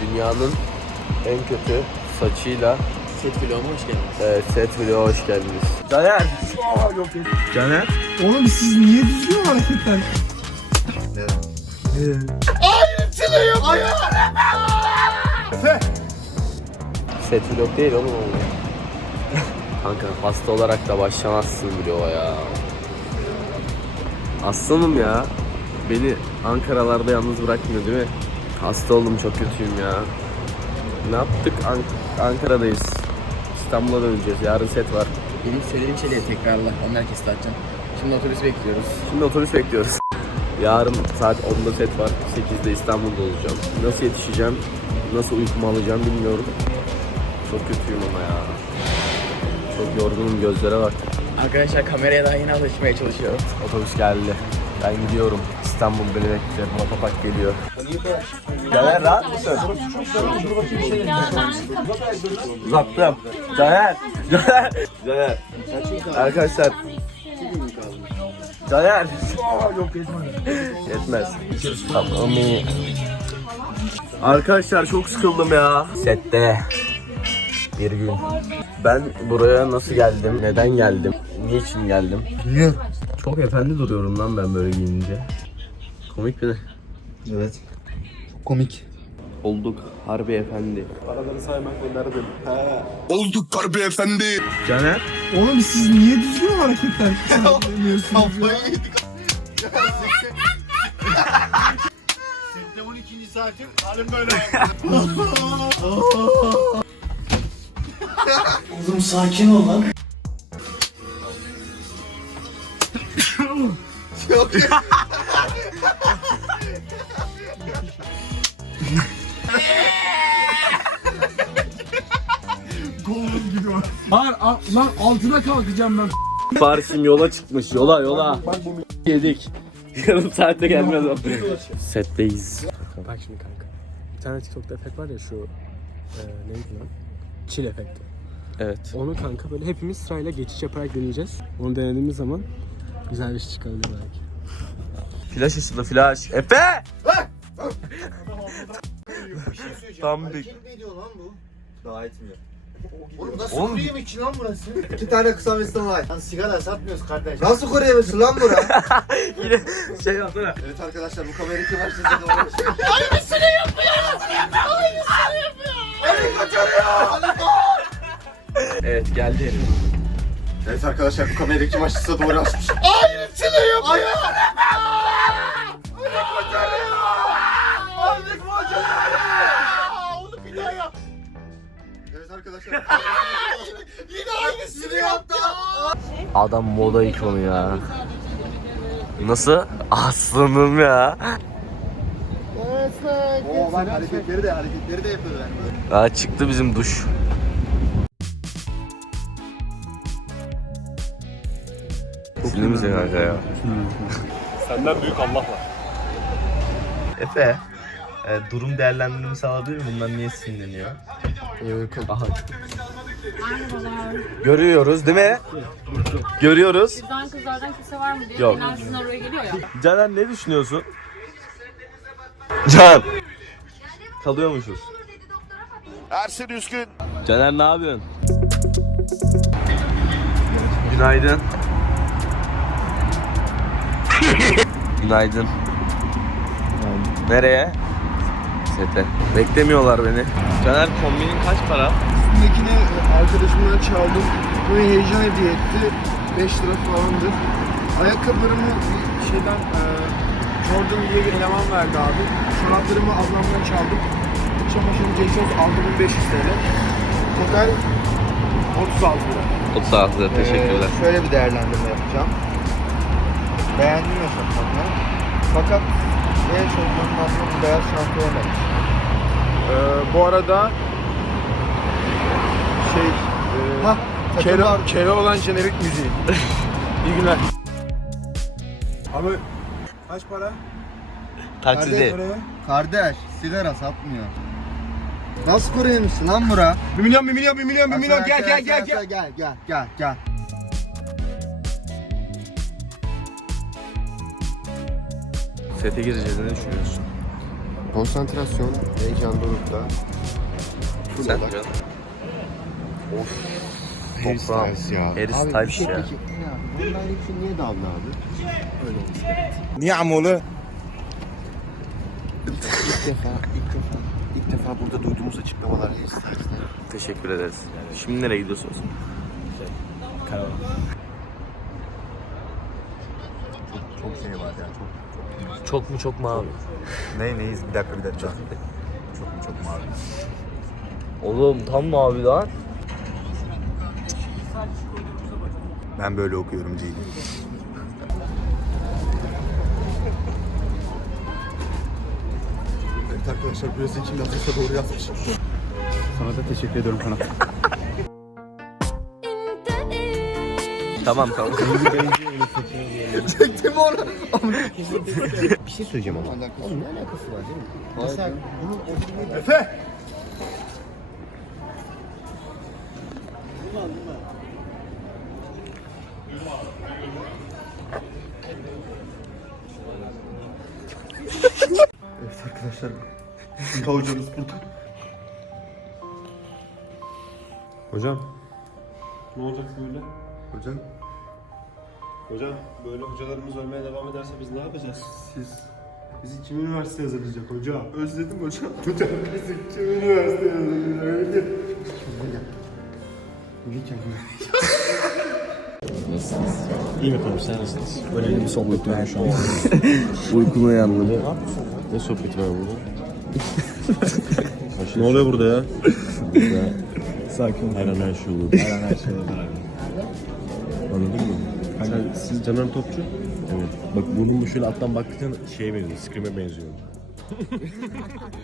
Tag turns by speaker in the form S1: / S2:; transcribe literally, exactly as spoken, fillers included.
S1: Dünyanın en kötü saçıyla
S2: Set vloguma hoş geldiniz.
S1: evet, set vlog'a hoş geldiniz. Caner! Aa, yok yok. Caner?
S3: Oğlum siz niye düzgün hareketler?
S1: Evet.
S3: Evet. Ay içileyim! Ay! Efe!
S1: Set vlog değil oğlum o. Kanka hasta olarak da başlamazsın vlog'a ya. Aslanım ya. Beni Ankaralarda yalnız bırakmıyor değil mi? Hasta oldum, çok kötüyüm ya. Ne yaptık? An- Ankara'dayız. İstanbul'a döneceğiz. Yarın set var.
S2: Benim söylediğim şeyleri tekrarla. Onu herkes açacağım. Şimdi otobüs bekliyoruz.
S1: Şimdi otobüs bekliyoruz. Yarın saat onda set var. sekizde İstanbul'da olacağım. Nasıl yetişeceğim? Nasıl uykumu alacağım bilmiyorum. Çok kötüyüm ama ya. Çok yorgunum, gözlere bak.
S2: Arkadaşlar kameraya daha yeni alışmaya çalışıyorum.
S1: Otobüs geldi. Ben gidiyorum. İstanbul beni bekliyor. Motopark geliyor. Caner rahat mısın? Uzattım. Caner! Caner! Caner! Arkadaşlar. Caner!
S3: Yok yetmedi.
S1: Yetmez. Tamam. Arkadaşlar çok sıkıldım ya. Sette bir gün. Ben buraya nasıl geldim? Neden geldim? Niçin geldim?
S3: Bilmiyorum.
S1: Çok efendi duruyorum lan ben böyle giyinince. Komik mi?
S3: Evet. Çok komik.
S1: Olduk harbi efendi. Paraları saymakla nerede?
S4: Olduk harbi efendi.
S1: Caner?
S3: Oğlum siz niye düzgün hareketler yapmıyorsunuz ya?
S4: Sette on ikinci saatim halim böyle.
S3: Oğlum sakin ol lan. Kolum gidiyor. Hayır a- lan altına kalkacağım ben.
S1: Paris'im yola çıkmış, yola yola.
S3: Bak bu
S1: Yedik. Yarım saatte gelmez o. Setteyiz.
S5: Bak şimdi kanka. Bir tane TikTok'ta efekt var ya şu e, neydi lan? Chill efekti.
S1: Evet.
S5: Onu kanka böyle hepimiz sırayla geçiş yaparak deneyeceğiz. Onu denediğimiz zaman güzel bir şey çıkabilir belki.
S1: Flash ışılı flash. Efe! Tam bir...
S6: Kim ediyor lan bu? Daha etmiyor.
S4: Oğlum nasıl
S1: Oğlum-
S4: kuru yemek lan burası?
S6: İki tane kısa mesin var.
S4: Lan sigara satmıyoruz kardeş.
S6: Nasıl kuru yemişsin lan bura?
S1: Yine şey yapsana.
S6: Evet arkadaşlar bu kamera kim açtı size doğru.
S1: Evet geldi.
S6: Evet arkadaşlar bu kamera kim açtıysa doğru açmış. Evet arkadaşlar. Yine aynısını yaptı.
S1: Adam moda ikonu ya. Nasıl? Aslanım ya.
S6: Oo bak hareketleri de hareketleri de yapıyorlar.
S1: Aa, çıktı bizim duş. Sinirimize kanka ya.
S5: Senden büyük Allah var.
S1: Efe, e, durum değerlendirmesi alabilir miyim? Bunlar niye sinirleniyor? Aha. Görüyoruz değil mi? Görüyoruz.
S7: Bizden kızlardan kimse var mı diye
S1: Yok.
S7: genel sizin oraya geliyor ya.
S1: Caner ne düşünüyorsun? Can! Kalıyormuşuz.
S4: Ersin Üskün.
S1: Caner ne yapıyorsun? Günaydın. Günaydın. Nereye? Sete. Beklemiyorlar beni. Caner kombinin kaç para?
S6: Üstündekini arkadaşımdan çaldım. Bu heyecan hediye etti. beş lira falandı. Ayakkabılarımı bir şeyden e, Jordan diye bir eleman verdi abi. Çoraplarımı ablamdan çaldım. Çamaşırım J-Shows altı bin beş yüz TL. Total otuz altı lira.
S1: otuz altı lira, teşekkürler.
S6: Ee, şöyle bir değerlendirme yapacağım. Beğendim eşofmanları. Fakat bu eşofmanın aslında beyaz şantiye olmamış.
S3: Ee, bu arada şey e,
S6: Hah,
S3: Kero, Kero olan jenerik müziği. İyi günler. Abi kaç para?
S1: Taksidi.
S6: Kardeş sigara satmıyor. Nasıl kuru yemişsin lan bura?
S3: Bir milyon, bir milyon, bir milyon, bir milyon. Gel, gel, gel, gel.
S6: Gel, gel, gel, gel.
S1: Sete gireceğiz, ne düşünüyorsun?
S6: Konsantrasyon, heyecan dorukta.
S1: Sen
S6: olarak.
S1: canım.
S6: Toprağım.
S1: ya. Harris
S6: Abi bir
S1: Styles
S6: şey
S1: ya.
S6: peki. Ya, bunlar hepsi niye daldı abi? Öyle olmuş.
S3: Niye amolu?
S6: İlk defa, ilk defa, ilk defa burada duyduğumuz açıklamalar Harris Styles'te.
S1: Teşekkür ederiz. Şimdi nereye gidiyorsunuz?
S5: Karavan.
S3: Çok şey var ya çok.
S1: Çok mu çok mu abi?
S3: Ne neyiz? Bir dakika bir dakika. Çok mu çok mavi.
S1: Oğlum tam mı abi lan?
S3: Ben böyle okuyorum Ceyli. Evet arkadaşlar burası kim yazmışsa doğru yazmış.
S5: Sana da teşekkür ediyorum kanat.
S1: Tamam tamam.
S3: Çektim onu.
S6: Bir şey söyleyeceğim ama. Oğlum ne alakası var değil mi? Mesela bunun o
S3: Efe! Evet arkadaşlar. Ya hocamız burada.
S5: Hocam. Ne olacak böyle?
S3: Hocam
S5: Hocam böyle hocalarımız ölmeye devam ederse biz ne yapacağız? Siz bizi kim üniversiteye hazırlayacak hocam?
S3: özledim hocam. Hocam bizi kim üniversiteye hazırlıyor öyle.
S5: İyi mi efendim sen nasılsınız? Önemli bir sohbet var şu an.
S1: Uykunu uyandı.
S5: Ne sohbeti var burada? Ne oluyor burada ya? Sakin ol. Her an her şey olur. Her an her şey olur. Anladın mı? Sen, siz Caner Topçu? Evet. Bak burnum şöyle alttan baktığın şeye benziyor, Scream'e benziyor.